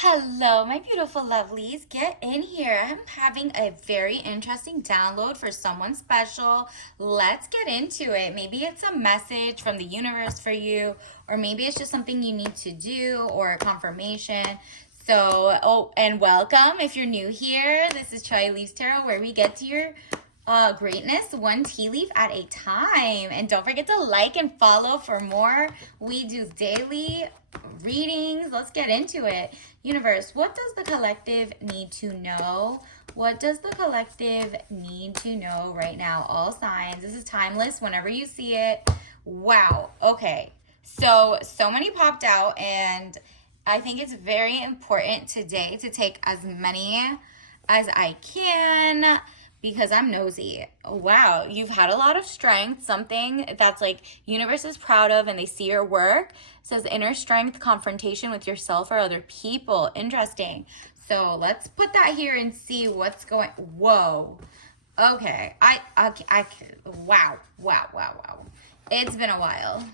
Hello, my beautiful lovelies. Get in here. I'm having a very interesting download for someone special. Let's get into it. Maybe it's a message from the universe for you, or maybe it's just something you need to do or a confirmation. And welcome if you're new here. This is Chai Leaves Tarot, where we get to your greatness one tea leaf at a time. And don't forget to like and follow for more. We do daily readings. Let's get into it. Universe, what does the collective need to know? What does the collective need to know right now? All signs. This is timeless whenever you see it. Wow. Okay. So many popped out, and I think it's very important today to take as many as I can because I'm nosy. Wow, you've had a lot of strength, something that's like universe is proud of and they see your work. It says inner strength, confrontation with yourself or other people. Interesting. So let's put that here and see what's going. Whoa. Okay. Wow. It's been a while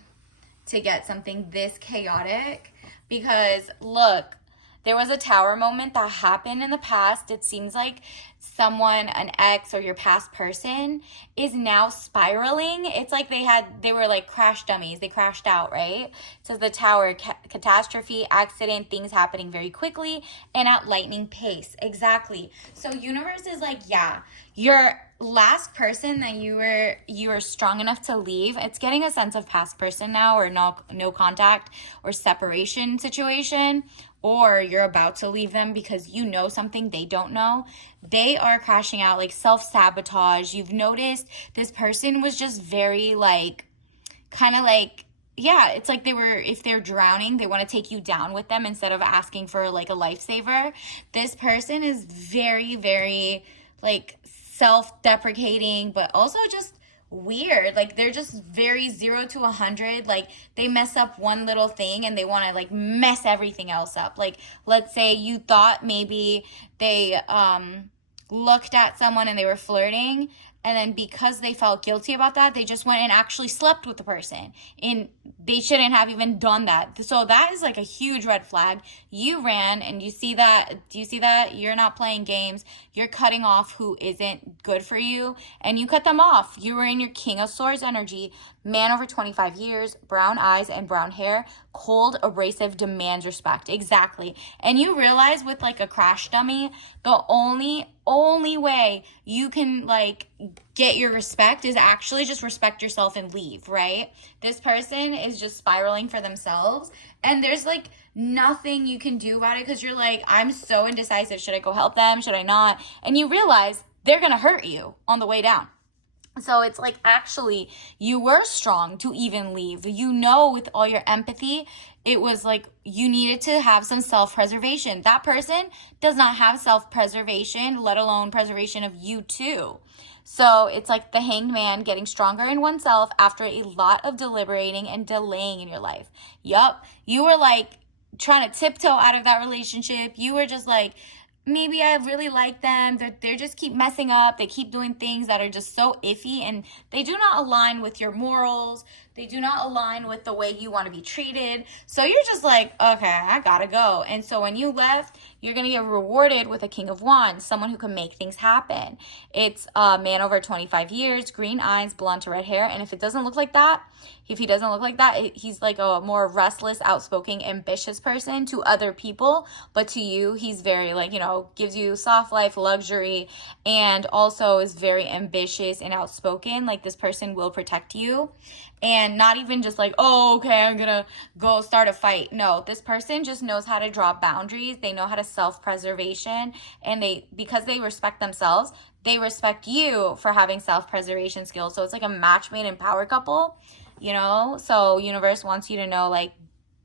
to get something this chaotic because look, there was a tower moment that happened in the past. It seems like someone, an ex or your past person, is now spiraling. It's like they were like crash dummies. They crashed out, right? It says the tower, catastrophe, accident, things happening very quickly and at lightning pace. Exactly. So universe is like, yeah, your last person that you were strong enough to leave, it's getting a sense of past person now, or no contact or separation situation, or you're about to leave them because you know something they don't know. They are crashing out, like self-sabotage. You've noticed this person was just very like, kind of like, yeah, it's like if they're drowning, they want to take you down with them instead of asking for like a lifesaver. This person is very, very like self-deprecating, but also just weird. Like they're just very 0 to 100. Like they mess up one little thing and they want to like mess everything else up. Like let's say you thought maybe they looked at someone and they were flirting, and then because they felt guilty about that, they just went and actually slept with the person, and they shouldn't have even done that. So that is like a huge red flag. You ran, and you see that. Do you see that? You're not playing games. You're cutting off who isn't good for you, and you cut them off. You were in your King of Swords energy. Man over 25 years, brown eyes and brown hair, cold, abrasive, demands respect. Exactly. And you realize with like a crash dummy, the only way you can like get your respect is actually just respect yourself and leave, right? This person is just spiraling for themselves, and there's like nothing you can do about it because you're like, I'm so indecisive. Should I go help them? Should I not? And you realize they're gonna hurt you on the way down. So it's like, actually, you were strong to even leave. You know, with all your empathy, it was like you needed to have some self-preservation. That person does not have self-preservation, let alone preservation of you too. So it's like the hanged man getting stronger in oneself after a lot of deliberating and delaying in your life. Yup, you were like trying to tiptoe out of that relationship. You were just like, maybe I really like them. They just keep messing up. They keep doing things that are just so iffy, and they do not align with your morals. They do not align with the way you want to be treated. So you're just like, okay, I gotta go. And so when you left, you're gonna get rewarded with a King of Wands, someone who can make things happen. It's a man over 25 years, green eyes, blonde to red hair. And if he doesn't look like that, he's like a more restless, outspoken, ambitious person to other people. But to you, he's very like, gives you soft life, luxury, and also is very ambitious and outspoken. Like this person will protect you. And not even just like, oh, okay, I'm gonna go start a fight. No, this person just knows how to draw boundaries. They know how to self-preservation, and because they respect themselves, they respect you for having self-preservation skills. So it's like a match made in power couple, So universe wants you to know, like,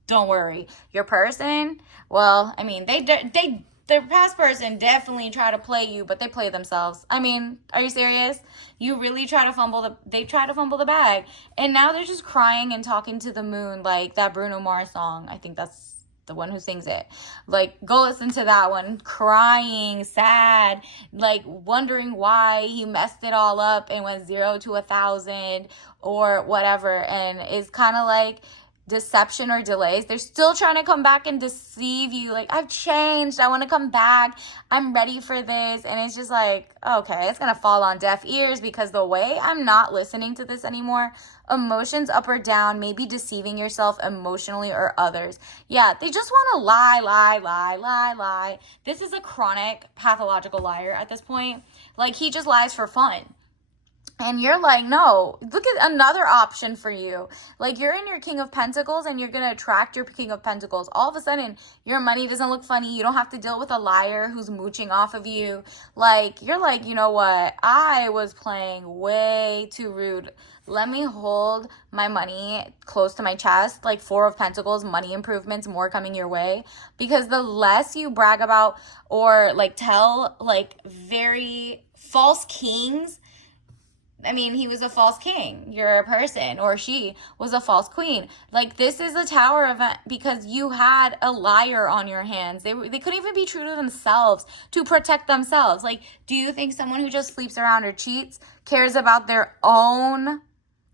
don't worry. Your person, well, I mean, the past person definitely try to play you, but they play themselves. I mean, are you serious? You really try to they try to fumble the bag. And now they're just crying and talking to the moon, like that Bruno Mars song. I think that's the one who sings it. Like, go listen to that one. Crying, sad, like wondering why he messed it all up and went 0 to 1,000 or whatever. And it's kind of like, deception or delays. They're still trying to come back and deceive you. Like, I've changed. I want to come back. I'm ready for this. And it's just like, okay, it's going to fall on deaf ears because the way I'm not listening to this anymore, emotions up or down, maybe deceiving yourself emotionally or others. Yeah, they just want to lie. This is a chronic pathological liar at this point. Like, he just lies for fun. And you're like, no, look at another option for you. Like, you're in your King of Pentacles and you're going to attract your King of Pentacles. All of a sudden, your money doesn't look funny. You don't have to deal with a liar who's mooching off of you. Like, you're like, you know what? I was playing way too rude. Let me hold my money close to my chest. Like, Four of Pentacles, money improvements, more coming your way. Because the less you brag about or, like, tell, like, very false kings. I mean, he was a false king. You're a person, or she was a false queen. Like, this is a Tower event because you had a liar on your hands. They couldn't even be true to themselves to protect themselves. Like, do you think someone who just sleeps around or cheats cares about their own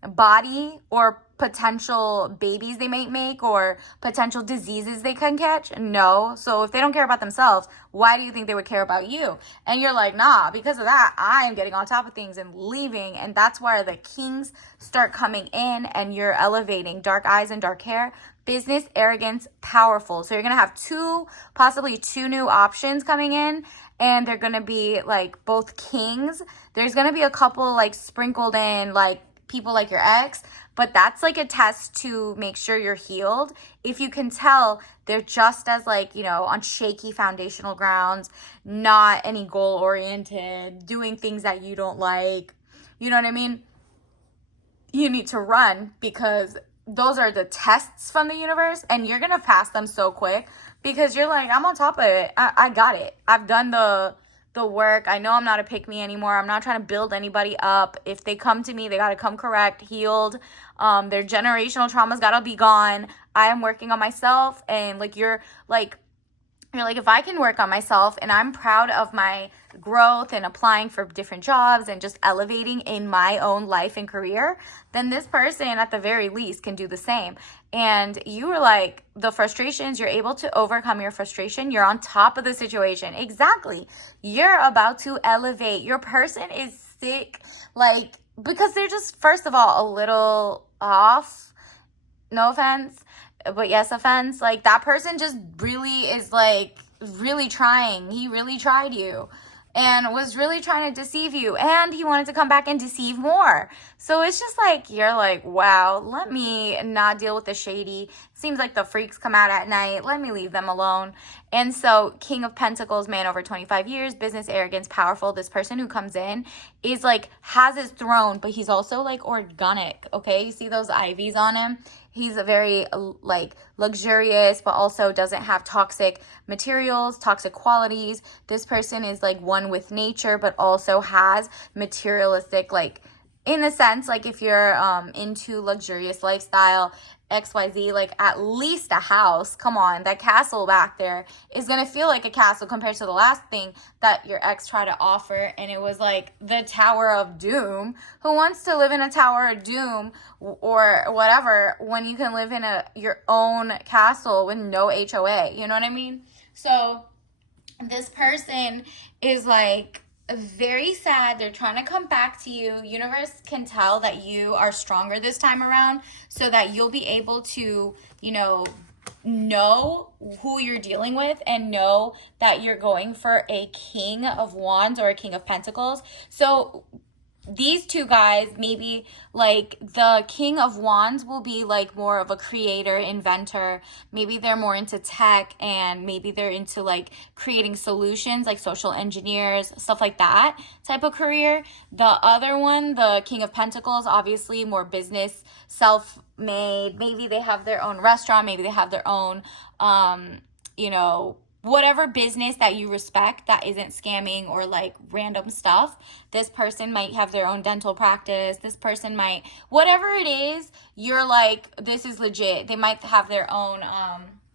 body or potential babies they might make or potential diseases they can catch? No. So if they don't care about themselves, why do you think they would care about you? And you're like, nah, because of that, I am getting on top of things and leaving. And that's where the kings start coming in and you're elevating. Dark eyes and dark hair, business, arrogance, powerful. So you're going to have possibly two new options coming in. And they're going to be like both kings. There's going to be a couple like sprinkled in like people like your ex, but that's like a test to make sure you're healed. If you can tell they're just as like, you know, on shaky foundational grounds, not any goal oriented, doing things that you don't like, you know what I mean? You need to run because those are the tests from the universe and you're going to pass them so quick because you're like, I'm on top of it. I got it. I've done the work. I know I'm not a pick-me anymore. I'm not trying to build anybody up. If they come to me, they got to come correct, healed. Their generational trauma's got to be gone. I am working on myself. And like, you're like, if I can work on myself and I'm proud of my growth and applying for different jobs and just elevating in my own life and career, then this person at the very least can do the same. And you were like, the frustrations, you're able to overcome your frustration. You're on top of the situation. Exactly. You're about to elevate. Your person is sick, like, because they're just, first of all, a little off. No offense, but yes, offense. Like, that person just really is like really trying. He really tried you and was really trying to deceive you, and he wanted to come back and deceive more. So it's just like, you're like, wow, let me not deal with the shady. Seems like the freaks come out at night. Let me leave them alone. And so King of Pentacles, man over 25 years, business, arrogance, powerful. This person who comes in is like, has his throne, but he's also like organic. Okay. You see those ivies on him? He's a very like luxurious, but also doesn't have toxic materials, toxic qualities. This person is like one with nature, but also has materialistic, like, in a sense, like if you're into luxurious lifestyle, XYZ, like at least a house. Come on, that castle back there is going to feel like a castle compared to the last thing that your ex tried to offer. And it was like the Tower of Doom. Who wants to live in a Tower of Doom or whatever when you can live in your own castle with no HOA? You know what I mean? So this person is like very sad. They're trying to come back to you. Universe can tell that you are stronger this time around so that you'll be able to, you know who you're dealing with and know that you're going for a King of Wands or a King of Pentacles. So these two guys, maybe like the King of Wands will be like more of a creator, inventor. Maybe they're more into tech and maybe they're into like creating solutions, like social engineers, stuff like that type of career. The other one, the King of Pentacles, obviously more business, self-made. Maybe they have their own restaurant. Maybe they have their own, whatever business that you respect that isn't scamming or like random stuff. This person might have their own dental practice. This person might, whatever it is, you're like, this is legit. They might have their own,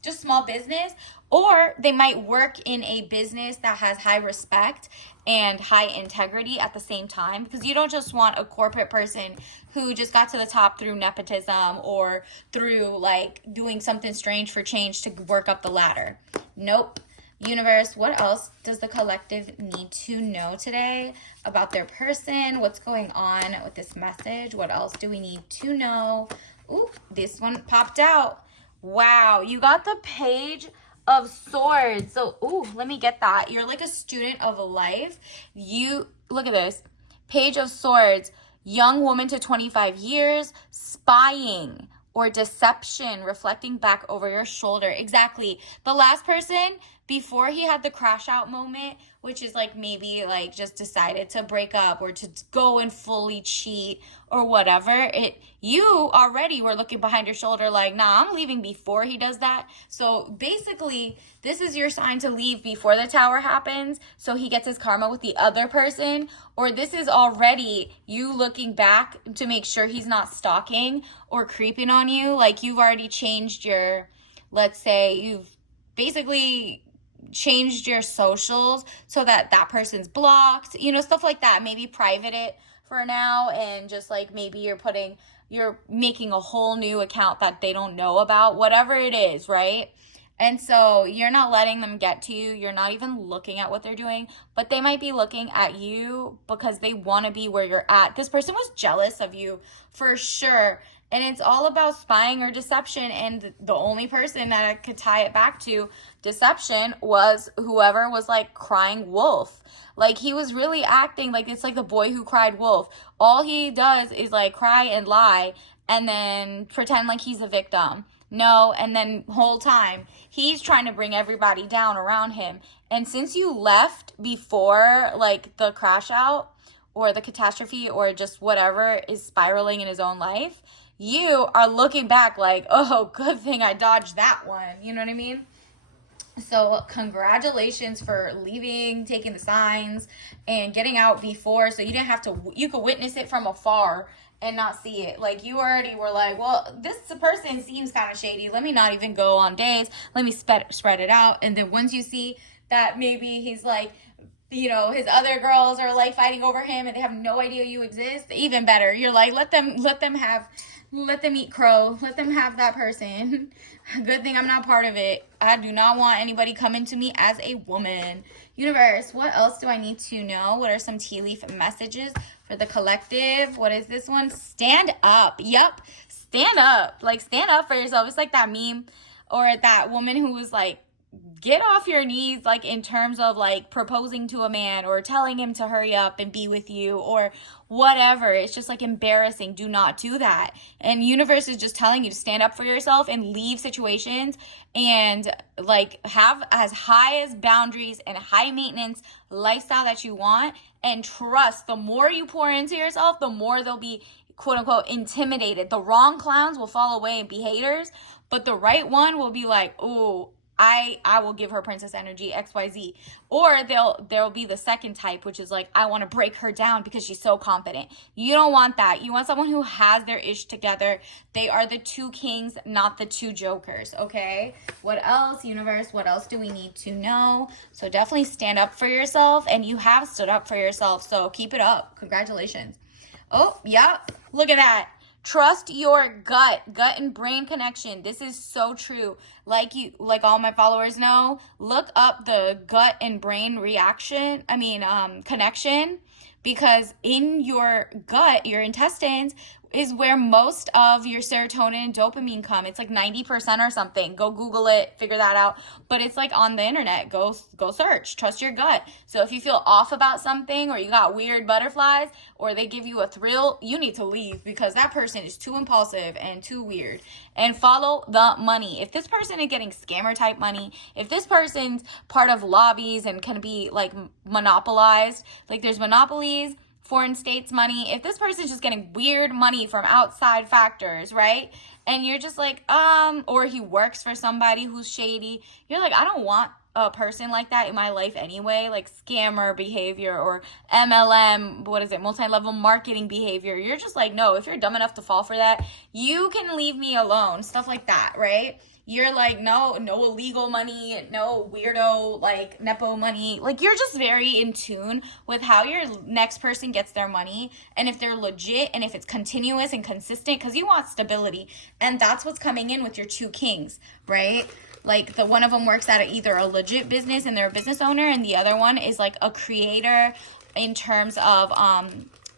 just small business, or they might work in a business that has high respect and high integrity at the same time, because you don't just want a corporate person who just got to the top through nepotism or through like doing something strange for change to work up the ladder. Nope. Universe, what else does the collective need to know today about their person? What's going on with this message? What else do we need to know? Ooh, this one popped out. Wow, you got the Page of Swords. So, ooh, let me get that. You're like a student of life. You, look at this. Page of Swords, young woman to 25 years, spying or deception, reflecting back over your shoulder. Exactly. The last person, before he had the crash out moment, which is like maybe like just decided to break up or to go and fully cheat or whatever, you already were looking behind your shoulder like, nah, I'm leaving before he does that. So basically, this is your sign to leave before the tower happens so he gets his karma with the other person, or this is already you looking back to make sure he's not stalking or creeping on you. Like you've already changed your, let's say you've basically changed your socials so that that person's blocked, you know, stuff like that. Maybe private it for now, and just like maybe you're making a whole new account that they don't know about, whatever it is, right? And so you're not letting them get to you. You're not even looking at what they're doing, but they might be looking at you because they want to be where you're at. This person was jealous of you for sure. And it's all about spying or deception. And the only person that I could tie it back to deception was whoever was like crying wolf. Like he was really acting like it's like the boy who cried wolf. All he does is like cry and lie and then pretend like he's a victim. No, and then whole time he's trying to bring everybody down around him. And since you left before like the crash out or the catastrophe or just whatever is spiraling in his own life, you are looking back like, oh, good thing I dodged that one. You know what I mean? So congratulations for leaving, taking the signs, and getting out before, so you didn't have to, you could witness it from afar and not see it. Like you already were like, well, this person seems kind of shady. Let me not even go on dates. Let me spread it out. And then once you see that maybe he's like, you know, his other girls are like fighting over him and they have no idea you exist, even better. You're like, let them eat crow. Let them have that person. Good thing I'm not part of it. I do not want anybody coming to me as a woman. Universe, what else do I need to know? What are some tea leaf messages for the collective? What is this one? Stand up. Yep. Stand up. Like, stand up for yourself. It's like that meme or that woman who was like, get off your knees, like in terms of like proposing to a man or telling him to hurry up and be with you or whatever. It's just like embarrassing. Do not do that. And universe is just telling you to stand up for yourself and leave situations and like have as high as boundaries and high maintenance lifestyle that you want, and trust the more you pour into yourself, the more they'll be quote unquote intimidated. The wrong clowns will fall away and be haters, but the right one will be like, oh, I will give her princess energy, XYZ. Or there'll be the second type, which is like, I want to break her down because she's so confident. You don't want that. You want someone who has their ish together. They are the two kings, not the two jokers, okay? What else, universe? What else do we need to know? So definitely stand up for yourself, and you have stood up for yourself, so keep it up. Congratulations. Oh, yep. Look at that. Trust your gut and brain connection. This is so true. Like all my followers know, look up the gut and brain connection, because in your gut, your intestines, is where most of your serotonin and dopamine come. It's like 90% or something. Go Google it, figure that out. But it's like on the internet. Go search. Trust your gut. So if you feel off about something, or you got weird butterflies, or they give you a thrill, you need to leave, because that person is too impulsive and too weird. And follow the money. If this person is getting scammer type money, if this person's part of lobbies and can be like monopolized, like there's monopolies, foreign states money, if this person's just getting weird money from outside factors, right? And you're just like, or he works for somebody who's shady, you're like, I don't want a person like that in my life anyway, like scammer behavior or MLM, multi-level marketing behavior. You're just like, no, if you're dumb enough to fall for that, you can leave me alone, stuff like that, right? You're like, no illegal money, no weirdo, like, Nepo money. Like, you're just very in tune with how your next person gets their money, and if they're legit, and if it's continuous and consistent, because you want stability. And that's what's coming in with your two kings, right? Like, the one of them works at either a legit business and they're a business owner, and the other one is like a creator in terms of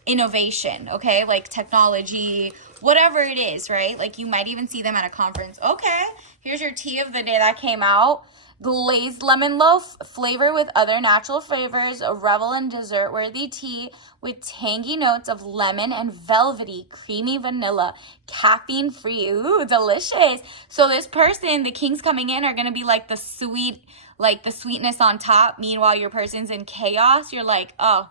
innovation, okay? Like technology, whatever it is, right? Like, you might even see them at a conference. Okay, here's your tea of the day that came out. Glazed lemon loaf, flavor with other natural flavors, a revel in dessert-worthy tea with tangy notes of lemon and velvety, creamy vanilla, caffeine-free. Ooh, delicious. So this person, the kings coming in, are going to be like the sweet, like the sweetness on top. Meanwhile, your person's in chaos. You're like, oh,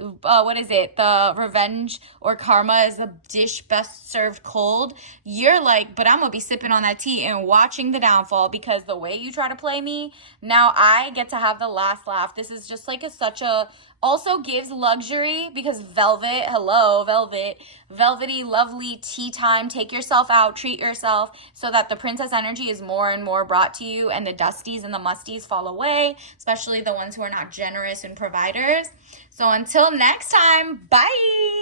what is it? The revenge or karma is the dish best served cold. You're like, but I'm gonna be sipping on that tea and watching the downfall, because the way you try to play me, now I get to have the last laugh. This is just like such a, also gives luxury, because velvet, hello, velvet, velvety, lovely tea time. Take yourself out, treat yourself, so that the princess energy is more and more brought to you, and the dusties and the musties fall away, especially the ones who are not generous and providers. So until next time, bye.